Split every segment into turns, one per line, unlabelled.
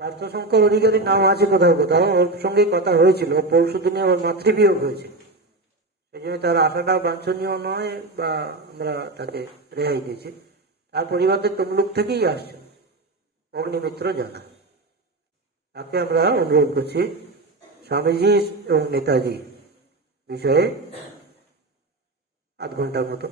পার্থশঙ্কর অধিকারীর নাম আছে কোথাও কোথাও। ওর সঙ্গে কথা হয়েছিল। পরশু দিনে ওর মাতৃবিয়োগ হয়েছে। সেই জন্য তার আশাটা বাঞ্ছনীয় নয় বা আমরা তাকে রেহাই দিয়েছি। তার পরিবারদের তমলুক থেকেই আসছে। অগ্নিমিত্র জানা। তাকে আমরা অনুরোধ করছি স্বামীজি এবং নেতাজি বিষয়ে আধ ঘণ্টার মতো।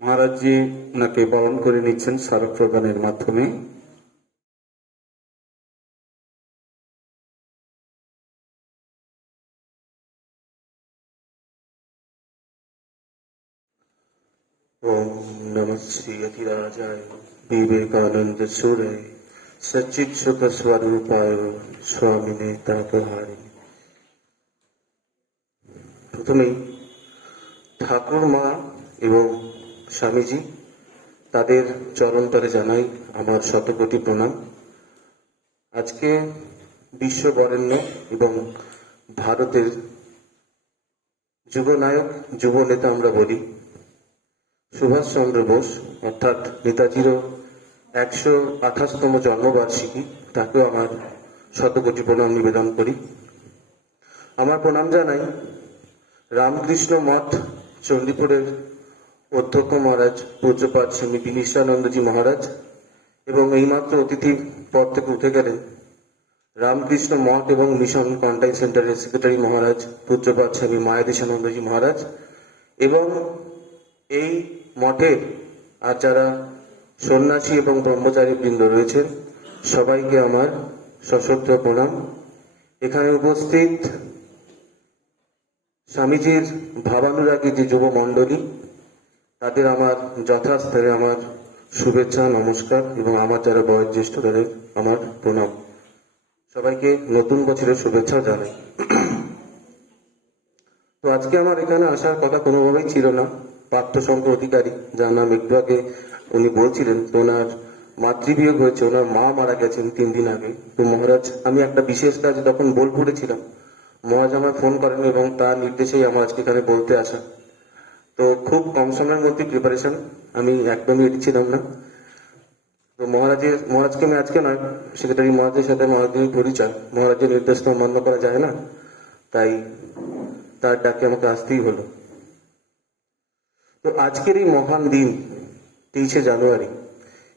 মহারাজজি ওনাকে বরণ করে নিচ্ছেন স্মারক প্রদানের মাধ্যমে ओम नमः श्री अतिराजाय विवेकानंद सूर्य सच्चित सुख स्वरूपाय स्वामिने तापहारी প্রথমেই ঠাকুর মা এবং স্বামীজি, তাদের চরণতরে জানাই আমার শতকোটি প্রণাম। আজকে বিশ্ব বরেণ্য এবং ভারতের যুবনায়ক যুব নেতা আমরা বলি, সুভাষচন্দ্র বোস, অর্থাৎ নেতাজিরও একশো আঠাশতম জন্মবার্ষিকী, তাকেও আমার শতকোটি প্রণাম নিবেদন করি। আমার প্রণাম জানাই রামকৃষ্ণ মঠ, চণ্ডীপুরের অধ্যক্ষ মহারাজ পূজ্যপাত স্বামী বিনিশানন্দজি মহারাজ এবং এইমাত্র অতিথির পদ থেকে উঠে গেলেন রামকৃষ্ণ মঠ এবং মিশন কন্টাক্ট সেন্টারের সেক্রেটারি মহারাজ পূজ্যপাত স্বামী মায়াদেশানন্দজি মহারাজ এবং এই মঠের আর যারা সন্ন্যাসী এবং ব্রহ্মচারী বৃন্দ রয়েছেন, সবাইকে আমার সশস্ত্র প্রণাম। এখানে উপস্থিত স্বামীজির ভাবানুরাগী যে যুব মণ্ডলী তাদের আমার যথাস্থানে আমার শুভেচ্ছা, নমস্কার এবং আমার যারা বয়োজ্যেষ্ঠ তাদের আমার প্রণাম। সবাইকে নতুন বছরের শুভেচ্ছা জানাই। তো আজকে আমার এখানে আসার কথা কোনোভাবেই ছিল না। পার্থশঙ্কর অধিকারী, যার নাম একটু আগে উনি বলছিলেন তো ওনার মাতৃবিয়োগ হয়েছে, ওনার মা মারা গেছেন তিন দিন আগে। তো মহারাজ, আমি একটা বিশেষ কাজ তখন বোলপুরে ছিলাম, মহারাজ আমায় ফোন করেন এবং তার নির্দেশেই আমার আজকে এখানে বলতে আসা। তো খুব কম সময়ের মধ্যে প্রিপারেশন আমি একদমই রেডি ছিলাম না। তো মহারাজের, মহারাজকে আমি আজকে নয় সেক্রেটারি মহারাজের সাথে মহারাজের পরিচয়। মহারাজের নির্দেশ তো মান্য করা যায় না, তাই তার ডাকে আমাকে আসতেই হলো। তো আজকের এই মহান দিন, তেইশে জানুয়ারি,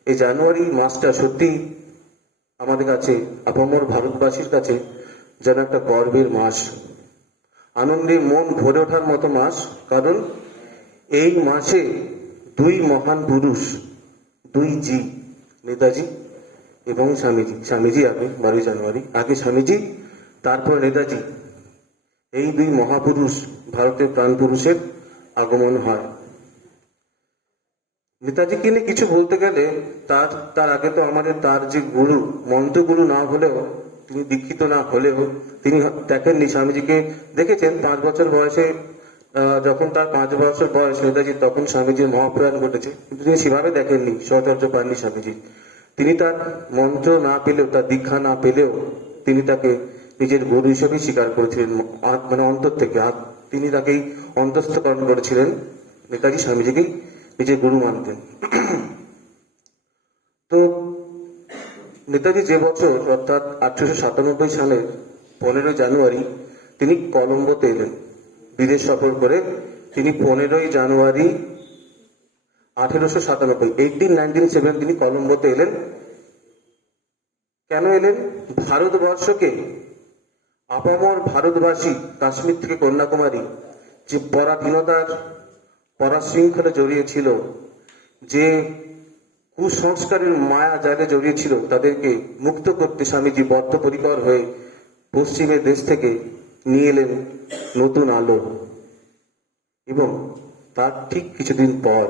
এই জানুয়ারি মাসটা সত্যি আমাদের কাছে, আপামর ভারতবাসীর কাছে যেন একটা গর্বের মাস। আনন্দে মন ভরে ওঠার মতো মাস, কারণ এই মাসে দুই মহান পুরুষ, দুই জি, নেতাজি এবং স্বামীজি স্বামীজি আগে, বারোই জানুয়ারি, আগে স্বামীজি, তারপর নেতাজি। এই দুই মহাপুরুষ ভারতের প্রাণ পুরুষের আগমন হয়। নেতাজিকে নিয়ে কিছু বলতে গেলে তার তার আগে তো আমাদের তার যে গুরু মন্ত্রগুরু না হলেও, তিনি দীক্ষিত না হলেও তিনি দেখেননি স্বামীজিকে। দেখেছেন, পাঁচ বছর বয়সে যখন তার পাঁচ বছর বয়স নেতাজি তখন স্বামীজির মহাপ্রয়াণ ঘটেছে। কিন্তু তিনি সেভাবে দেখেননি সৌচর্য পাননি স্বামীজি। তিনি তার মন্ত্র না পেলেও, তার দীক্ষা না পেলেও তিনি তাকে নিজের গুরু হিসেবে স্বীকার করেছিলেন মানে অন্তর থেকে। তিনি তাকেই অন্তস্থকরণ করেছিলেন, নেতাজি স্বামীজিকেই নিজের গুরু মানতেন। তো নেতাজি যে বছর, অর্থাৎ আঠারোশো সাতানব্বই সালের পনেরোই জানুয়ারি, তিনি কলম্বোতে এলেন। বিদেশ সফর করে তিনি পনেরোই জানুয়ারি আঠেরোশো সাতানব্বই এইটিন নাইনটিন সেভেন তিনি কলম্বোতে এলেন। কেন এলেন? ভারতবর্ষকে, আপামর ভারতবাসী, কাশ্মীর থেকে কন্যাকুমারী, যে পরাধীনতার পরাশৃঙ্খলে জড়িয়েছিল, যে কুসংস্কারের মায়া জায়গায় জড়িয়েছিল, তাদেরকে মুক্ত করতে স্বামীজি বদ্ধপরিকর হয়ে পশ্চিমের দেশ থেকে নিয়ে এলেন নতুন আলো। এবং তার ঠিক কিছুদিন পর,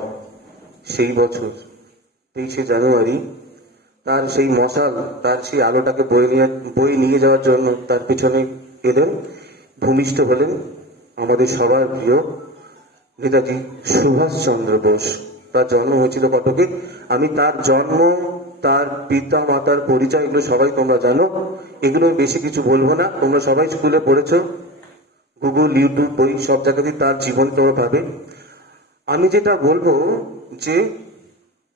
সেই বছর, তেইশে জানুয়ারি, তার সেই মশাল, তার সেই আলোটাকে বয়ে নিয়ে বয়ে নিয়ে যাওয়ার জন্য তার পিছনে এলেন, ভূমিষ্ঠ হলেন আমাদের সবার প্রিয় নেতাজি সুভাষচন্দ্র বোস। তার জন্ম হয়েছিল কটকে আমি তার জন্ম তার পিতা, মাতার পরিচয় এগুলো সবাই তোমরা জানো। এগুলো বেশি কিছু বলব না। তোমরা সবাই স্কুলে পড়েছো গুগল ইউটিউব বই সব জায়গাতেই তার জীবন তোমরা পাবে। আমি যেটা বলব যে,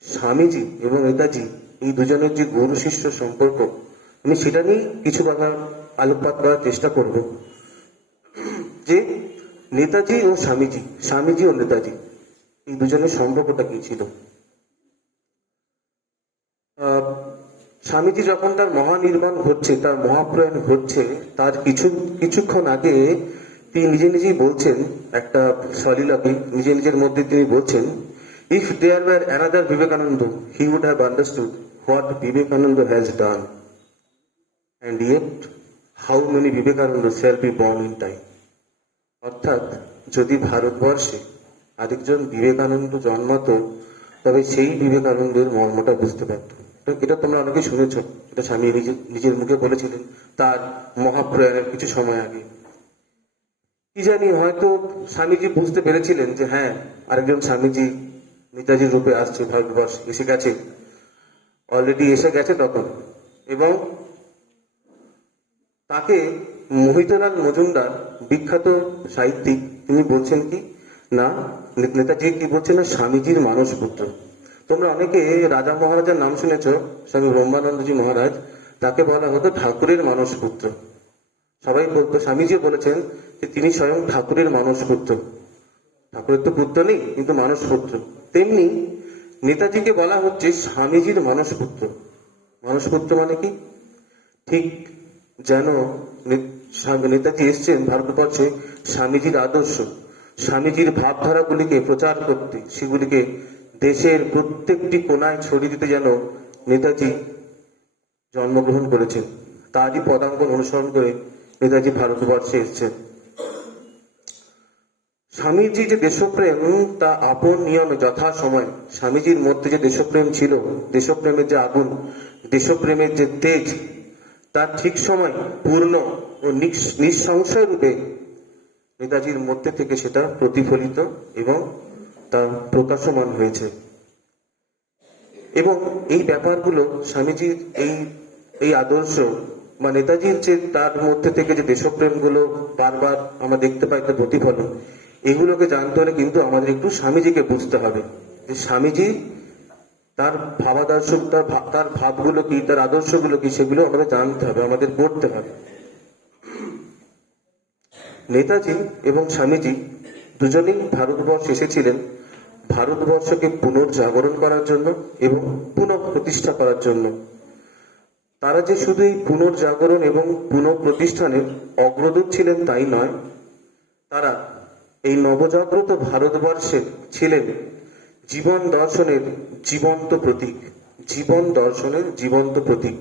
স্বামীজি এবং নেতাজি, এই দুজনের যে গুরু শিষ্য সম্পর্ক, আমি সেটা নিয়ে কিছু কথা আলোকপাত করার চেষ্টা করব। যে, নেতাজি ও স্বামীজি স্বামীজি ও নেতাজি, এই দুজনের সম্পর্কটা কি ছিল? স্বামীজি যখন তার মহানির্বাণ হচ্ছে, তার মহাপ্রয়াণ হচ্ছে, তার কিছু, কিছুক্ষণ আগে তিনি নিজে নিজেই বলছেন, একটা সলিলকে নিজে নিজের মধ্যে তিনি বলছেন if there were another Vivekananda he would have understood what Vivekananda has done and yet how many Vivekananda shall be born in time অর্থাৎ, যদি ভারতবর্ষে আরেকজন বিবেকানন্দ জন্মাতো, তবে সেই বিবেকানন্দের মর্মটা বুঝতে পারত। এটা তোমরা অনেকে শুনেছ, এটা স্বামী নিজে, নিজের মুখে বলেছিলেন তার মহাপ্রয়াণের কিছু সময় আগে। কি জানি, হয়তো স্বামীজি বুঝতে পেরেছিলেন যে হ্যাঁ আরেকজন স্বামীজি নেতাজির রূপে আসছে, ভারতবর্ষ এসে গেছে। অলরেডি এসে গেছে তখন। এবং তাকে মোহিতলাল মজুমদার, বিখ্যাত সাহিত্যিক, তিনি বলছেন কি, না, নেতাজি কি বলছেন না স্বামীজির মানস পুত্র তোমরা অনেকে রাজা মহারাজার নাম শুনেছ, স্বামী ব্রহ্মানন্দজি মহারাজ, তাকে বলা হতো ঠাকুরের মানস পুত্র সবাই বলতো, স্বামীজি বলেছেন যে তিনি স্বয়ং ঠাকুরের মানস পুত্র ঠাকুরের তো পুত্র নেই, কিন্তু মানস পুত্র তেমনি নেতাজিকে বলা হচ্ছে স্বামীজির মানস পুত্র মানস পুত্র মানে কি? ঠিক যেন নেতাজি এসছেন ভারতবর্ষে স্বামীজির আদর্শ। স্বামীজির ভাবধারাগুলিকে প্রচার করতে, সেগুলিকে দেশের প্রত্যেকটি কোনায় ছড়িয়ে দিতে যেন নেতাজি জন্মগ্রহণ করেছেন, তারই পদাঙ্কন অনুসরণ করে নেতাজি ভারতবর্ষে এসছেন। স্বামীজি যে দেশপ্রেম, তা আপন নিয়মে যথা সময় স্বামীজির মধ্যে যে দেশপ্রেম ছিল, দেশপ্রেমের যে আগুন, দেশপ্রেমের যে তেজ তার ঠিক সময় পূর্ণ ও নিঃস- নিঃসংশয় রূপে নেতাজির মধ্যে থেকে সেটা প্রতিফলিত এবং তা প্রকাশমান হয়েছে। এবং এই ব্যাপারগুলো স্বামীজির এই এই আদর্শ বা নেতাজির যে তার মধ্যে থেকে যে দেশপ্রেমগুলো বারবার আমরা দেখতে পাই তার প্রতিফলন, এগুলোকে জানতে হলে কিন্তু আমাদের একটু স্বামীজিকে বুঝতে হবে যে স্বামীজি তার ভাবাদর্শ তার তার ভাবগুলো কি, তার আদর্শগুলো কি, সেগুলো আমাদের জানতে হবে, আমাদের পড়তে হবে। নেতাজি এবং স্বামীজি দুজনেই ভারতবর্ষ এসেছিলেন। ভারতবর্ষকে পুনর্জাগরণ করার জন্য এবং পুনঃপ্রতিষ্ঠা করার জন্য। তারা যে শুধু এই পুনর্জাগরণ এবং পুনঃপ্রতিষ্ঠানের অগ্রদূত ছিলেন তাই নয়, তারা এই নবজাগ্রত ভারতবর্ষে ছিলেন জীবন দর্শনের জীবন্ত প্রতীক, জীবন দর্শনের জীবন্ত প্রতীক।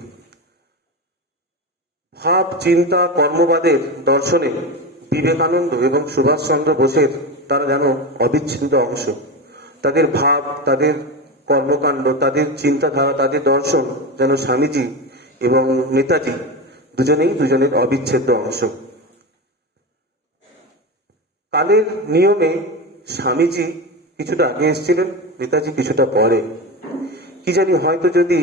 ভাব, চিন্তা, কর্মবাদের দর্শনে বিবেকানন্দ এবং সুভাষচন্দ্র বোসের তারা যেন অবিচ্ছেদ্য অংশ। তাদের ভাব, তাদের কর্মকাণ্ড, তাদের চিন্তাধারা, তাদের দর্শন যেন স্বামীজি এবং নেতাজি দুজনেই দুজনের অবিচ্ছেদ্য অংশ। কালের নিয়মে স্বামীজি কিছুটা আগে এসেছিলেন, নেতাজি কিছুটা পরে। কি জানি হয়তো যদি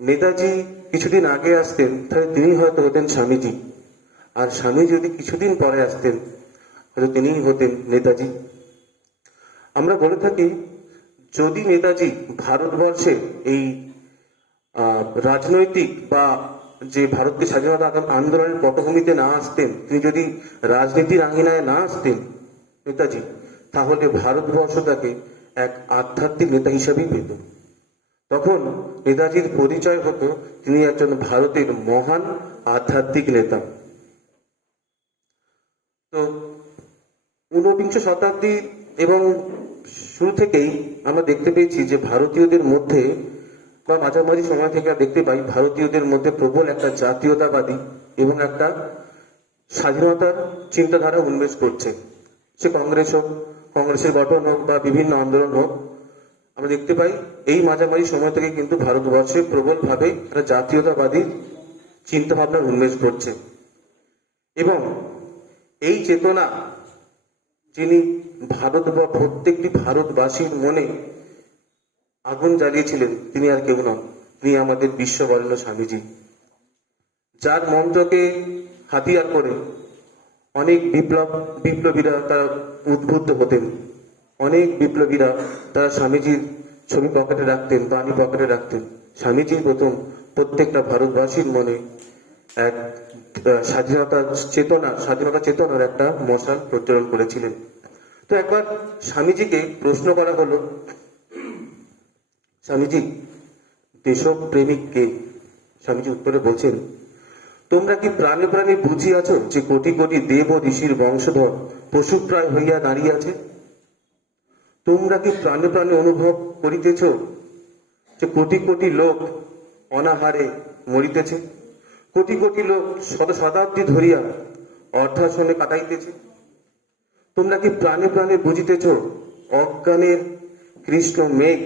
নেতাজি কিছুদিন আগে আসতেন, তাহলে তিনি হয়তো হতেন স্বামীজি। আর স্বামী যদি কিছুদিন পরে আসতেন হয়তো তিনিই হতেন নেতাজি। আমরা বলে থাকি, যদি নেতাজি ভারতবর্ষে এই রাজনৈতিক বা যে ভারতকে স্বাধীনতা আন্দোলনের পটভূমিতে না আসতেন, তিনি যদি রাজনীতির আঙিনায় না আসতেন নেতাজি, তাহলে ভারতবর্ষ তাকে এক আধ্যাত্মিক নেতা হিসেবেই পেত। তখন নেতাজির পরিচয় হতো তিনি একজন ভারতের মহান আধ্যাত্মিক নেতা। তো ঊনবিংশ শতাব্দী এবং শুরু থেকেই আমরা দেখতে পেয়েছি যে ভারতীয়দের মধ্যে বা মাঝামাঝি সময় থেকে দেখতে পাই ভারতীয়দের মধ্যে প্রবল একটা জাতীয়তাবাদী এবং একটা স্বাধীনতার চিন্তাধারা উন্মেষ করছে। সে কংগ্রেস হোক, কংগ্রেসের গঠন হোক বা বিভিন্ন আন্দোলন হোক, আমরা দেখতে পাই এই মাঝামাঝি সময় থেকে কিন্তু ভারতবর্ষে প্রবলভাবে একটা জাতীয়তাবাদী চিন্তা ভাবনার উন্মেষ ঘটছে এবং এই চেতনা যিনি ভারত বা প্রত্যেকটি ভারতবাসীর মনে আগুন জ্বালিয়েছিলেন, তিনি আর কেউ নন। তিনি আমাদের বিশ্ববরেণ্য স্বামীজি। যার মন্ত্রকে হাতিয়ার করে অনেক বিপ্লব, বিপ্লবীরা তারা উদ্বুদ্ধ হতেন। অনেক বিপ্লবীরা তারা স্বামীজির ছবি পকেটে রাখতেন বাণী পকেটে রাখতেন। স্বামীজি প্রথম প্রত্যেকটা ভারতবাসীর মনে এক স্বাধীনতা চেতনা, স্বাধীনতা চেতনার একটা মশাল প্রজ্বলন করেছিলেন। তো একবার স্বামীজিকে প্রশ্ন করা হলো, স্বামীজি দেশপ্রেমিক কে স্বামীজি উত্তরে বলছেন, তোমরা কি প্রাণে প্রাণে বুঝিয়াছ যে কোটি কোটি দেব ও ঋষির বংশধর পশুপ্রায় হইয়া দাঁড়িয়েছে তোমরা কি প্রাণে প্রাণে অনুভব করিতেছ যে কোটি কোটি লোক অনাহারে মরিতেছে? কোটি কোটি লোক শত শতাব্দী ধরিয়া অর্থাসনে কাটাইতেছে। তোমরা কি প্রাণে প্রাণে বুঝিতেছ অজ্ঞানের কৃষ্ণ মেঘ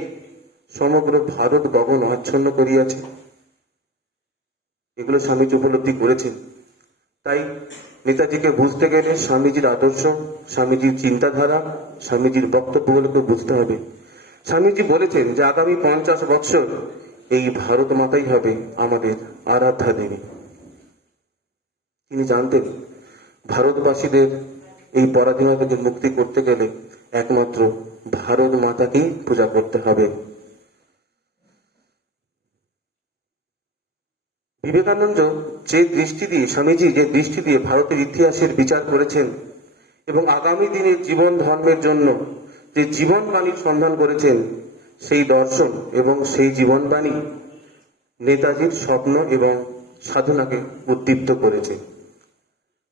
সমগ্র ভারত গগন আচ্ছন্ন করিয়াছে? এগুলো স্বামীজি উপলব্ধি করেছেন। তাই নেতাজিকে বুঝতে গেলে স্বামীজির আদর্শ, স্বামীজির চিন্তাধারা, স্বামীজির বক্তব্যগুলোকে বুঝতে হবে। স্বামীজি বলেছেন যে আগামী পঞ্চাশ বৎসর এই ভারত মাতাই হবে আমাদের আরাধ্যা দেবী। তিনি জানতেন, ভারতবাসীদের এই পরাধীনতা থেকে মুক্তি করতে গেলে একমাত্র ভারত মাতাকেই পূজা করতে হবে। বিবেকানন্দ যে দৃষ্টি দিয়ে, স্বামীজি যে দৃষ্টি দিয়ে ভারতের ইতিহাসের বিচার করেছেন এবং আগামী দিনের জীবন ধর্মের জন্য যে জীবনবাণীর সন্ধান করেছেন, সেই দর্শন এবং সেই জীবনবাণী নেতাজির স্বপ্ন এবং সাধনাকে উদ্দীপ্ত করেছে।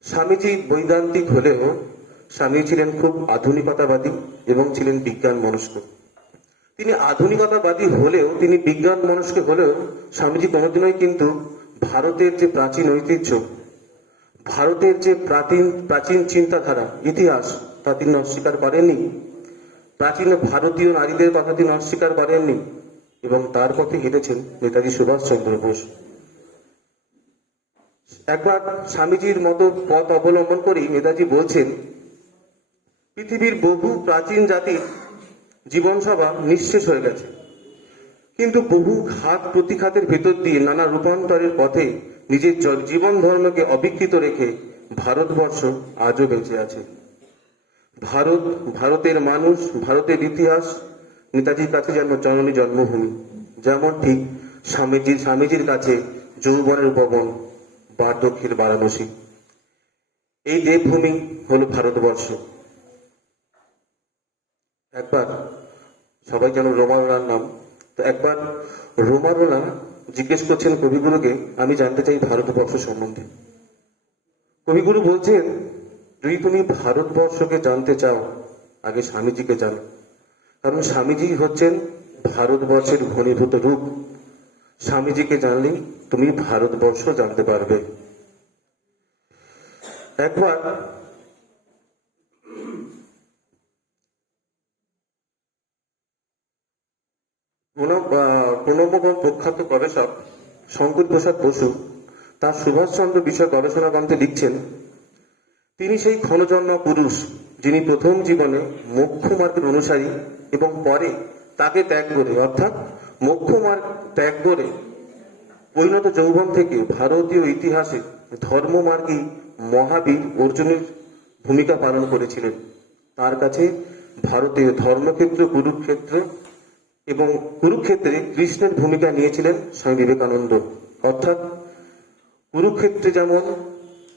স্বামীজি বৈদান্তিক হলেও স্বামী ছিলেন খুব আধুনিকতাবাদী এবং ছিলেন বিজ্ঞান মনস্ক তিনি আধুনিকতাবাদী হলেও, তিনি বিজ্ঞান মনস্ক হলেও স্বামীজি কোনোদিনই কিন্তু ভারতের যে প্রাচীন ঐতিহ্য, ভারতের যে প্রাচীন প্রাচীন চিন্তাধারা, ইতিহাস, তা তিনি অস্বীকার করেননি। প্রাচীন ভারতীয় নারীদের কথা তিনি অস্বীকার করেননি এবং তার পথে হেঁটেছেন নেতাজি সুভাষচন্দ্র বোস। একবার স্বামীজির মতো পথ অবলম্বন করেই নেতাজি বলছেন, পৃথিবীর বহু প্রাচীন জাতির জীবনসভা নিঃশেষ হয়ে গেছে। কিন্তু বহু ঘাত প্রতিঘাতের ভেতর দিয়ে নানা রূপান্তরের পথে নিজের জীবন ধর্মকে অবিকৃত রেখে ভারতবর্ষ আজও বেঁচে আছে। ভারত, ভারতের মানুষ, ভারতের ইতিহাস, নেতাজির কাছে যেন জননী জন্মভূমি। যেমন ঠিক স্বামীজির স্বামীজির কাছে যৌবনের উপবন বার্ধক্যের বারাণসী। এই দেবভূমি হল ভারতবর্ষ। একবার সবাই যেন রোমারোলার নাম। তো একবার রোমারোলা জিজ্ঞেস করছেন কবিগুরুকে, আমি জানতে চাই ভারতবর্ষ সম্বন্ধে। কবিগুরু বলছেন, যদি তুমি ভারতবর্ষকে জানতে চাও, আগে স্বামীজিকে জানো। কারণ স্বামীজি হচ্ছেন ভারতবর্ষের ঘনীভূত রূপ। স্বামীজিকে জানলেই তুমি ভারতবর্ষ জানতে পারবে। একবার প্রণব আহ, প্রণব এবং প্রখ্যাত গবেষক শঙ্কর প্রসাদ বসু তার সুভাষচন্দ্র বিষয় গবেষণা গ্রন্থে লিখছেন তিনি সেই ক্ষণজন্ম পুরুষ যিনি প্রথম জীবনে মোক্ষ মার্গের অনুসারী এবং পরে তাকে ত্যাগ করে অর্থাৎ মোক্ষ মার্গ ত্যাগ করে পরিণত যৌবন থেকে ভারতীয় ইতিহাসে ধর্মমার্গী মহাবীর অর্জুনের ভূমিকা পালন করেছিলেন। তার কাছে ভারতীয় ধর্মক্ষেত্র, কুরুক্ষেত্র এবং কুরুক্ষেত্রে কৃষ্ণের ভূমিকা নিয়েছিলেন স্বামী বিবেকানন্দ। অর্থাৎ কুরুক্ষেত্রে যেমন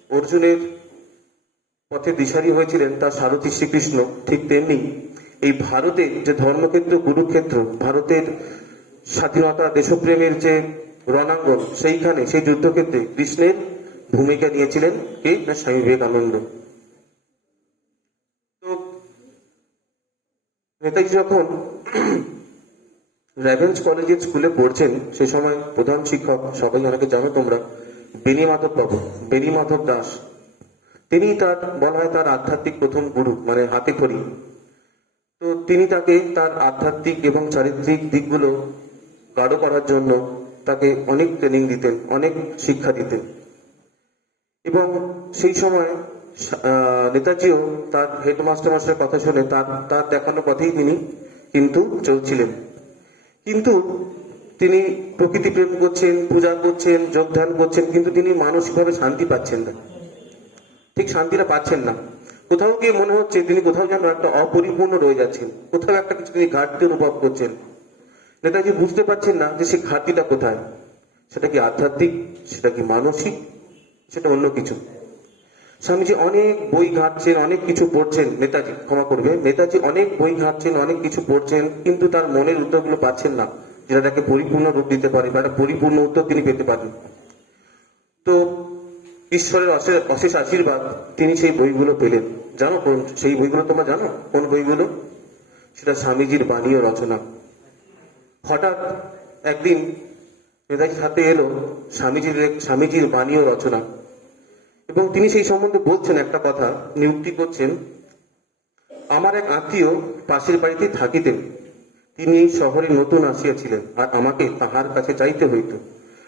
অর্জুনের পথে দিশারি হয়েছিলেন, তার সারথী শ্রীকৃষ্ণ, ঠিক তেমনি এই ভারতের যে ধর্মক্ষেত্র, কুরুক্ষেত্র, ভারতের স্বাধীনতা, দেশপ্রেমের যে রণাঙ্গন, সেইখানে, সেই যুদ্ধক্ষেত্রে কৃষ্ণের ভূমিকা নিয়েছিলেন কে? না স্বামী বিবেকানন্দ নেতাজি যখন রেভেন্স কলেজের স্কুলে পড়ছেন, সে সময় প্রধান শিক্ষক সবাই অনেকে জানো তোমরা বেনি মাধব বাবু মাধব দাস। তিনি তার, বলা হয় তার আধ্যাত্মিক প্রথম গুরু মানে হাতে খড়ি। তো তিনি তাকে তার আধ্যাত্মিক এবং চারিত্রিক দিকগুলো গাঢ় করার জন্য তাকে অনেক ট্রেনিং দিতেন, অনেক শিক্ষা দিতেন। এবং সেই সময় নেতাজিও তার হেডমাস্টার মাস্টারের কথা শুনে তার তার দেখানো পথেই তিনি কিন্তু চলছিলেন। কিন্তু তিনি প্রকৃতি প্রেম করছেন, পূজা করছেন, যোগদান করছেন, কিন্তু তিনি মানসিকভাবে শান্তি পাচ্ছেন না। ঠিক শান্তিটা পাচ্ছেন না। কোথাও গিয়ে মনে হচ্ছে তিনি কোথাও যেন একটা অপরিপূর্ণ রয়ে যাচ্ছেন। কোথাও একটা কিছু তিনি ঘাটতি অনুভব করছেন। নেতাজি বুঝতে পারছেন না যে সেই ঘাটতিটা কোথায়। সেটা কি আধ্যাত্মিক? সেটা কি মানসিক? সেটা অন্য কিছু। স্বামীজি অনেক বই ঘাঁটছেন, অনেক কিছু পড়ছেন। নেতাজি, ক্ষমা করবে। নেতাজি অনেক বই ঘাঁটছেন, অনেক কিছু পড়ছেন, কিন্তু তার মনের উত্তরগুলো পাচ্ছেন না। যেটা তাকে পরিপূর্ণ রূপ দিতে পারে বা একটা পরিপূর্ণ উত্তর তিনি পেতে পারেন। তো ঈশ্বরের অশেষ আশীর্বাদ, তিনি সেই বইগুলো পেলেন। জানো কোন, সেই বইগুলো তোমরা জানো? কোন বইগুলো? সেটা স্বামীজির বাণী ও রচনা। হঠাৎ একদিন নেতাজির হাতে এলো স্বামীজির স্বামীজির বাণী ও রচনা। এবং তিনি সেই সম্বন্ধে বলছেন একটা কথা, নিযুক্তি করছেন, আমার এক আত্মীয় পাশের বাড়িতে থাকিতেন। তিনি এই শহরে নতুন আসিয়াছিলেন, আর আমাকে তাহার কাছে যাইতে হইত।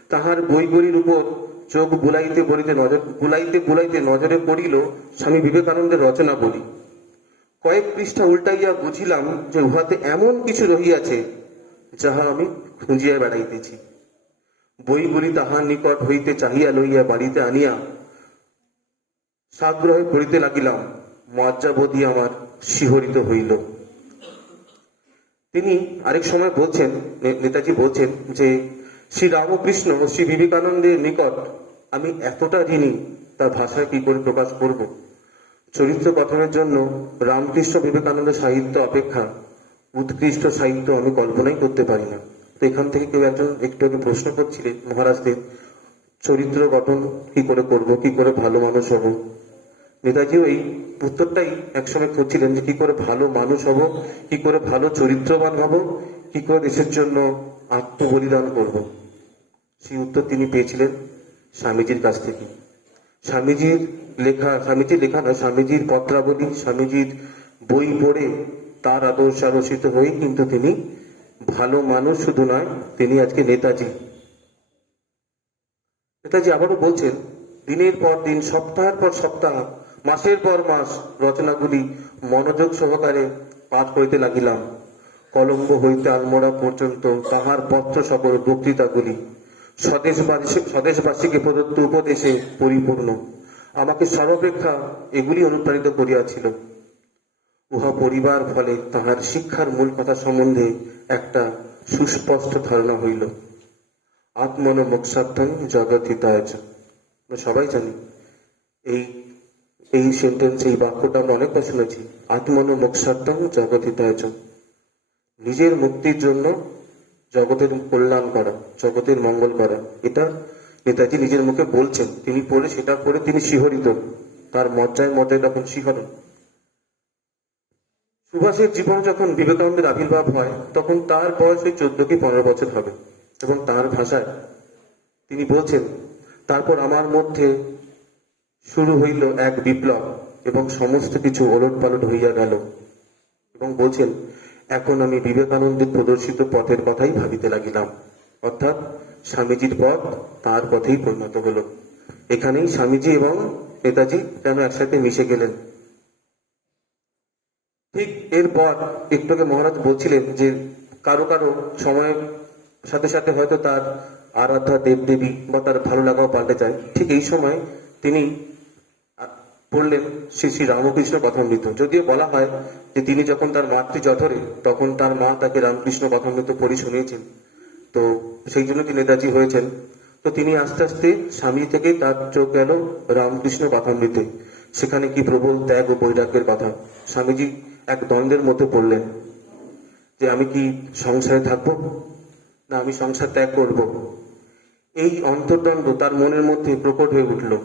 তাহার বই বইগুলির উপর চোখ বুলাইতে বলিতে নজর, বুলাইতে বুলাইতে নজরে পড়িল স্বামী বিবেকানন্দের রচনা বলি কয়েক পৃষ্ঠা উল্টাইয়া বুঝিলাম যে উহাতে এমন কিছু রহিয়াছে যাহা আমি খুঁজিয়া বেড়াইতেছি। বইগুলি তাহার নিকট হইতে চাহিয়া লইয়া বাড়িতে আনিয়া সাগ্রহে পড়িতে লাগিলাম। মজ্জাবোধী আমার শিহরিত হইল। তিনি আরেক সময় বলছেন নেতাজি বলছেন যে, শ্রী রামকৃষ্ণ, শ্রী বিবেকানন্দের নিকট আমি এতটা ঋণী তার ভাষায় কি করে প্রকাশ করব? চরিত্র গঠনের জন্য রামকৃষ্ণ বিবেকানন্দ সাহিত্য অপেক্ষা উৎকৃষ্ট সাহিত্য আমি কল্পনাই করতে পারি না। তো এখান থেকে কেউ একজন একটু আগে প্রশ্ন করছিলেন, মহারাজদের চরিত্র গঠন কি করে করব, কি করে ভালো মানুষ হব? নেতাজিও এই উত্তরটাই একসময় খুঁজছিলেন যে কি করে ভালো মানুষ হব, কি করে ভালো চরিত্রবান হব, কি করে দেশের জন্য আত্মবলিদান করব। সেই উত্তর তিনি পেয়েছিলেন স্বামীজির কাছ থেকে। স্বামীজির লেখা স্বামীজির লেখা না, স্বামীজির পত্রাবলী, স্বামীজির বই পড়ে তার আদর্শ আলোচিত হয়ে কিন্তু তিনি ভালো মানুষ শুধু নয়, তিনি আজকে নেতাজি। নেতাজি আবারও বলছেন, দিনের পর দিন, সপ্তাহের পর সপ্তাহ, মাসের পর মাস রচনাগুলি মনোযোগ সহকারে পাঠ করিতে লাগিলাম। কলম্বো হইতে আলমোড়া পর্যন্ত তাহার পত্র সকল বক্তৃতাগুলি স্বদেশবাসী স্বদেশবাসীকে প্রদত্ত উপদেশে পরিপূর্ণ। আমাকে সর্বাপেক্ষা এগুলি অনুপ্রাণিত করিয়াছিল। উহা পরিবার ফলে তাহার শিক্ষার মূল কথা সম্বন্ধে একটা সুস্পষ্ট ধারণা হইল। আত্মন মোক্ষার্থং জগৎহিতায়। আমরা সবাই জানি, এই এই সেন্টেন্স এই বাক্যটা আমরা অনেকবার শুনেছি আত্মন মোক্ষার্থং জগৎহিতায়। নিজের মুক্তির জন্য জগতের কল্যাণ করা, জগতের মঙ্গল করা। এটা নেতাজি নিজের মুখে বলছেন। তিনি পড়ে সেটা করে তিনি শিহরিত। তার মজ্জায় মজ্জায় তখন শিহরণ। সুভাষের জীবন যখন বিবেকানন্দের আবির্ভাব হয়, তখন তার বয়স ওই চোদ্দ কি পনেরো বছর হবে। এবং তার ভাষায় তিনি বলছেন, তারপর আমার মধ্যে শুরু হইল এক বিপ্লব এবং সমস্ত কিছু ওলট পালট হইয়া গেল। এবং বলছেন, এখন আমি বিবেকানন্দের প্রদর্শিত পথের কথাই ভাবিতে লাগিলাম। অর্থাৎ স্বামীজির পথ তার পথেই পরিণত হলো। এখানেই স্বামীজি এবং নেতাজি যেন একসাথে মিশে গেলেন। ঠিক এরপর একটু মহারাজ বলছিলেন যে কারও কারও সময়ের সাথে সাথে হয়তো তার আরাধ্যা দেব দেবী বা তার ভালো লাগাও পাল্টে যায়। ঠিক এই সময় তিনি পড়লেন শ্রী শ্রী রামকৃষ্ণ কথামৃত। যদিও বলা হয় যে তিনি যখন তার মাতৃ জঠরে তখন তার মা তাকে রামকৃষ্ণ কথামৃত পড়ে শুনিয়েছেন। তো সেই জন্য তিনি নেতাজি হয়েছেন। তো তিনি আস্তে আস্তে স্বামী থেকে তার চোখ গেল রামকৃষ্ণ কথামৃতে। সেখানে কি প্রবল ত্যাগ ও বৈরাগ্যের কথা। স্বামীজি এক দ্বন্দ্বের মধ্যে পড়লেন যে আমি কি সংসারে থাকব? না, আমি সংসার ত্যাগ করব। এই অন্তর্দ্বন্দ্ব তার মনের মধ্যে প্রকট হয়ে উঠল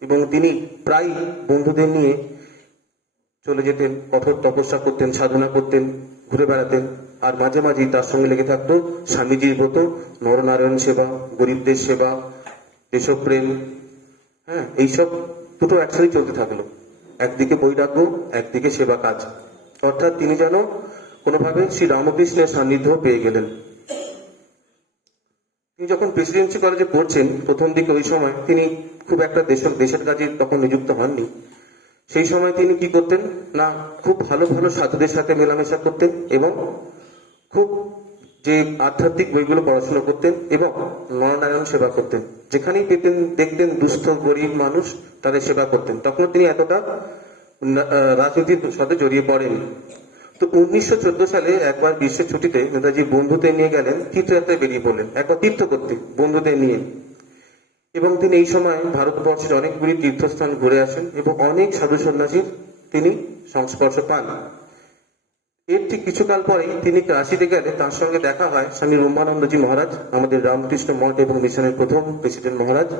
এবং তিনি প্রায় বন্ধুদের নিয়ে চলে যেতেন, কঠোর তপস্যা করতেন, সাধনা করতেন, ঘুরে বেড়াতেন আর মাঝে মাঝেই তার সঙ্গে লেগে থাকতো স্বামীজির মতো নরনারায়ণ সেবা, গরিবদের সেবা, দেশপ্রেম হ্যাঁ এইসব দুটো একসাথে চলতে থাকল। একদিকে বৈরাগ্য, একদিকে সেবা কাজ। অর্থাৎ তিনি যেন কোনোভাবে শ্রী রামকৃষ্ণের সান্নিধ্য পেয়ে গেলেন। তিনি যখন প্রেসিডেন্সি কলেজে পড়ছেন, প্রথম দিকে ওই সময় তিনি খুব একটা দেশের দেশের কাজে তখন নিযুক্ত হননি। সেই সময় তিনি কি করতেন? না, খুব ভালো ভালো সাধুদের সাথে মেলামেশা করতেন এবং খুব যে আধ্যাত্মিক বইগুলো পড়াশোনা করতেন এবং নরনারায়ণ সেবা করতেন। যেখানেই পেতেন, দেখতেন দুস্থ, গরিব মানুষ, তাদের সেবা করতেন। তখন তিনি এতটা রাজনীতির সাথে জড়িয়ে পড়েন। তো উনিশশো চোদ্দ সালে একবার গ্রীষ্মের ছুটিতে নেতাজি বন্ধুদের নিয়ে গেলেন, তীর্থযাত্রায় বেরিয়ে পড়লেন, একবার তীর্থ করতে, বন্ধুদের নিয়ে। এবং তিনি এই সময় ভারতবর্ষের অনেকগুলি তীর্থস্থান ঘুরে আসেন এবং অনেক সাধু সন্ন্যাসীর তিনি সংস্পর্শ পান। এর ঠিক কিছুকাল পরেই তিনি কাশিতে গেলে তার সঙ্গে দেখা হয় স্বামী রম্বানন্দজি মহারাজ, আমাদের রামকৃষ্ণ মঠ এবং মিশনের প্রথম প্রেসিডেন্ট মহারাজ,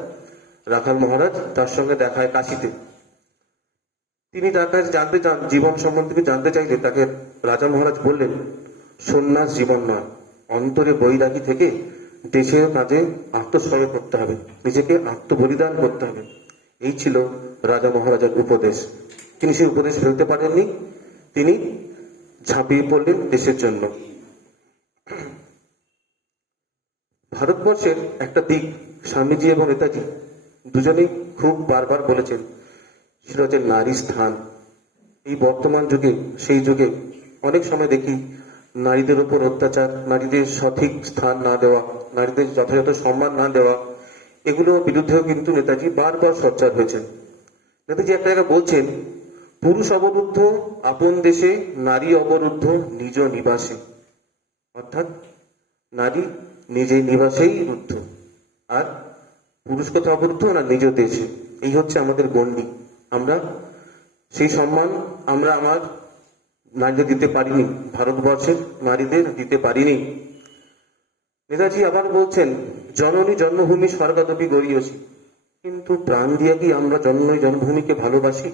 রাখাল মহারাজ, তার সঙ্গে দেখা হয় কাশিতে। তিনি তার কাছে জানতে চান, জীবন সম্বন্ধে জানতে চাইলে তাকে রাজা মহারাজ বললেন, সন্ন্যাস জীবন নয় অন্তরে বৈরাগী থেকে দেশের কাজে আত্মসমর্পণ করতে হবে, নিজেকে আত্মবলিদান করতে হবে। এই ছিল রাজা মহারাজার উপদেশ। তিনি সেই উপদেশ ফেলতে পারেননি। তিনি ঝাঁপিয়ে পড়লেন দেশের জন্য। ভারতবর্ষের একটা দিক স্বামীজি এবং নেতাজি দুজনেই খুব বারবার বলেছেন সেটা হচ্ছে নারী স্থান। এই বর্তমান যুগে, সেই যুগে অনেক সময় দেখি নারীদের উপর অত্যাচার, নারীদের সঠিক স্থান না দেওয়া, নারীদের যথাযথ সম্মান না দেওয়া, এগুলোর বিরুদ্ধেও কিন্তু নেতাজি বারবার সোচ্চার হয়েছেন। নেতাজি একটা জায়গায় বলছেন, পুরুষ অবরুদ্ধ, আপন দেশে নারী অবরুদ্ধ নিজ নিবাসে। অর্থাৎ নারী নিজে নিবাসেই রুদ্ধ। আর পুরুষ কোথাও অবরুদ্ধ না নিজ দেশে? এই হচ্ছে আমাদের গণ্ডি। আমরা, সেই সম্মান আমরা আমার নারীদের দিতে পারিনি, ভারতবর্ষের নারীদের দিতে পারিনি। নেতাজি আবার বলছেন, জননী জন্মভূমি স্বর্গাদপি গড়িয়েছি। কিন্তু প্রাণ দিয়ে কি আমরা জন্ম জন্মভূমিকে ভালোবাসি?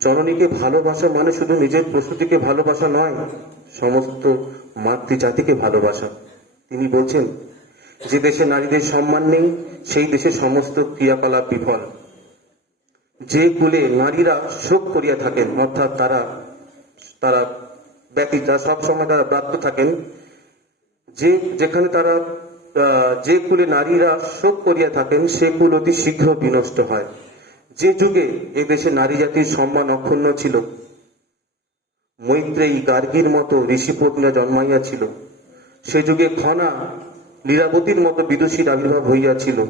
জননীকে ভালোবাসা মানে শুধু নিজের প্রস্তুতিকে ভালোবাসা নয়, সমস্ত মাতৃজাতিকে ভালোবাসা। তিনি বলছেন, যে দেশে নারীদের সম্মান নেই, সেই দেশে সমস্ত ক্রিয়াকলাপ বিফল। যে কুলে নারীরা শোক করিয়া থাকেন, অর্থাৎ তারা তারা ব্যতীত সবসময় তারা প্রাপ্ত থাকেন, যে, যেখানে তারা যে কুলে নারীরা শোক করিয়া থাকেন, সে কুল অতি শীঘ্র বিনষ্ট হয়। যে যুগে এ দেশে নারী জাতির সম্মান অক্ষুণ্ণ ছিল, মৈত্রেয়ী গার্গীর মতো ঋষিপত্নীরা জন্মাইয়াছিল, সে যুগে খনা, লীলাবতীর মতো বিদুষীর আবির্ভাব হইয়াছিল।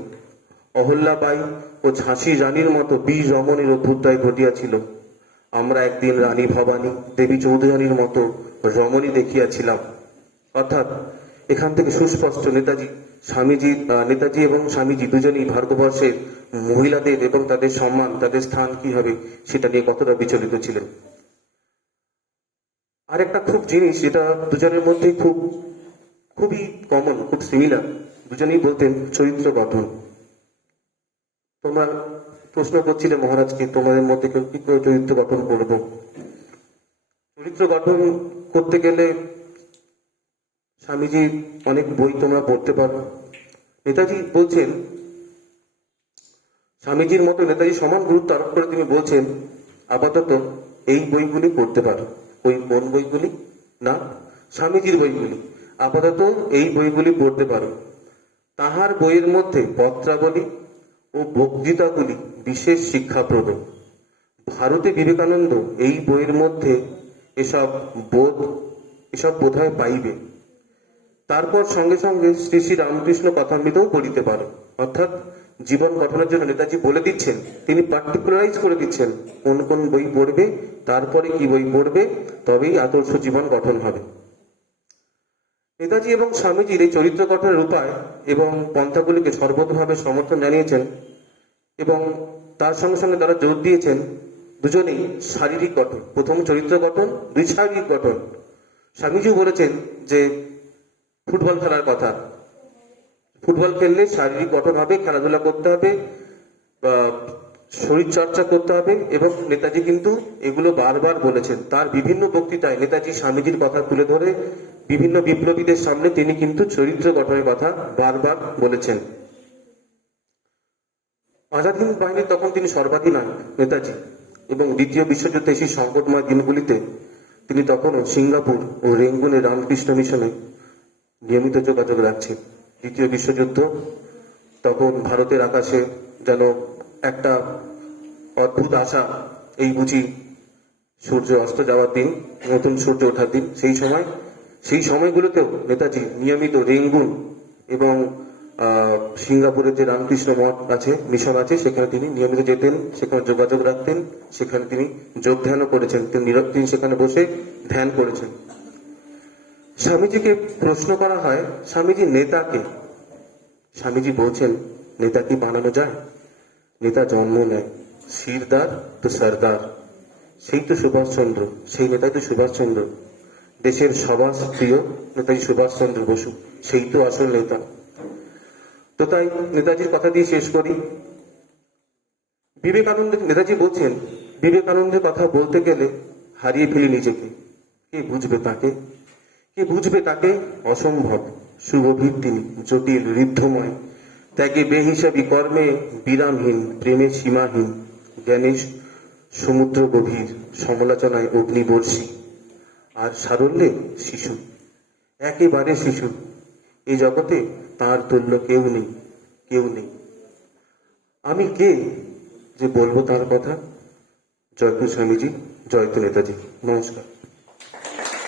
অহল্যাবাই ও ঝাঁসি রানীর মতো বীর রমণের অভ্যুদয় ঘটিয়াছিল। আমরা একদিন রানী ভবানী, দেবী চৌধুরানীর মতো রমণী দেখিয়াছিলাম। অর্থাৎ এখান থেকে সুস্পষ্ট নেতাজি, স্বামীজি নেতাজি এবং স্বামীজি দুজনেই ভারতবর্ষের মহিলাদের এবং তাদের সম্মান, তাদের স্থান কি হবে সেটা নিয়ে কতটা বিচলিত ছিলেন। আর একটা খুব জিনিস যেটা দুজনের মধ্যে খুব, খুবই কমন খুব সিমিলার দুজনেই বলতেন চরিত্র গঠন তোমরা প্রশ্ন করছিলে মহারাজকে, তোমাদের মধ্যে কেউ কি করে চরিত্র গঠন করব চরিত্র গঠন করতে গেলে স্বামীজি অনেক বই তোমরা পড়তে পারো। নেতাজি বলছেন, স্বামীজির মতো নেতাজি সমান গুরুত্ব আরোপ করে তিনি বলছেন, আপাতত এই বইগুলি পড়তে পারো। ওই কোন বইগুলি? না, স্বামীজির বইগুলি। আপাতত এই বইগুলি পড়তে পারো। তাহার বইয়ের মধ্যে পত্রাবলী ও বক্তৃতাগুলি বিশেষ শিক্ষাপ্রদ। ভারতে বিবেকানন্দ এই বইয়ের মধ্যে এসব বোধ, এসব বোধহয় পাইবে। তারপর সঙ্গে সঙ্গে শ্রী শ্রী রামকৃষ্ণ কথামৃতও পড়িতে পারো। অর্থাৎ জীবন গঠনের জন্য নেতাজি বলে দিচ্ছেন, তিনি পার্টিকুলারাইজ করে দিচ্ছেন কোন কোন বই পড়বে, তারপরে কি বই পড়বে, তবেই আদর্শ জীবন গঠন হবে। নেতাজি এবং স্বামীজির এই চরিত্র গঠনের উপায় এবং পন্থাগুলিকে সর্বতভাবে সমর্থন জানিয়েছেন এবং তার সঙ্গে সঙ্গে তারা জোর দিয়েছেন, দুজনেই শারীরিক গঠন। প্রথম চরিত্র গঠন দুই শারীরিক গঠন। স্বামীজিও বলেছেন যে, ফুটবল খেলার কথা। ফুটবল খেললে শারীরিক গঠন হবে, খেলাধুলা করতে হবে বা শরীর চর্চা করতে হবে এবং নেতাজি কিন্তু এগুলো বারবার বলেছেন। তার বিভিন্ন বক্তৃতায় নেতাজি স্বামীজির কথা তুলে ধরে বিভিন্ন বিপ্লবীদের সামনে তিনি কিন্তু চরিত্র গঠনের কথা বারবার বলেছেন। আজাদ হিন্দ বাহিনী তখন তিনি সর্বাধিনায়ক, নেতাজি। এবং দ্বিতীয় বিশ্বযুদ্ধে সেই সংকটময় দিনগুলিতে তিনি তখনও সিঙ্গাপুর ও রেঙ্গুনে রামকৃষ্ণ মিশনে নিয়মিত যোগাযোগ রাখছেন। দ্বিতীয় বিশ্বযুদ্ধ, তখন ভারতের আকাশে যেন একটা অদ্ভুত আশা এই বুঝি সূর্য অস্ত যাওয়ার দিন, নতুন সূর্য ওঠার দিন, সেই সময়, সেই সময়গুলোতেও নেতাজি নিয়মিত রেঙ্গুন এবং সিঙ্গাপুরের যে রামকৃষ্ণ মঠ আছে, মিশন আছে, সেখানে তিনি নিয়মিত যেতেন, সেখানে যোগাযোগ রাখতেন, সেখানে তিনি যোগ ধ্যানও করেছেন, তিনি নীরব- তিনি সেখানে বসে ধ্যান করেছেন। স্বামীজিকে প্রশ্ন করা হয়, স্বামীজি নেতাকে, স্বামীজি বলছেন, নেতা কি বানানো যায়? নেতা জন্ম নেয় শিরদার তো সর্দার। সেই তো সুভাষচন্দ্র, সেই নেতাই তো সুভাষচন্দ্র। দেশের সবার প্রিয় নেতাজি সুভাষচন্দ্র বসু, সেই তো আসল নেতা। তো তাই নেতাজির কথা দিয়ে শেষ করি। বিবেকানন্দ, নেতাজি বলছেন, বিবেকানন্দের কথা বলতে গেলে হারিয়ে ফেলি নিজেকে। কে বুঝবে তাকে? কে বুঝবে তাকে? অসম্ভব। সুগভীর তিনি জটিল, ঋদ্ধময় ত্যাগে বেহিসাবি কর্মে বিরামহীন, প্রেমে সীমাহীন জ্ঞানে সমুদ্র গভীর, সমালোচনায় অগ্নিবর্ষী। আর সারল্যে শিশু, একেবারে শিশু। এই জগতে তার তুল্য কেউ নেই কেউ নেই। আমি কে যে বলব তার কথা? জয়পুর স্বামীজি জয়তু নেতাজি, নমস্কার।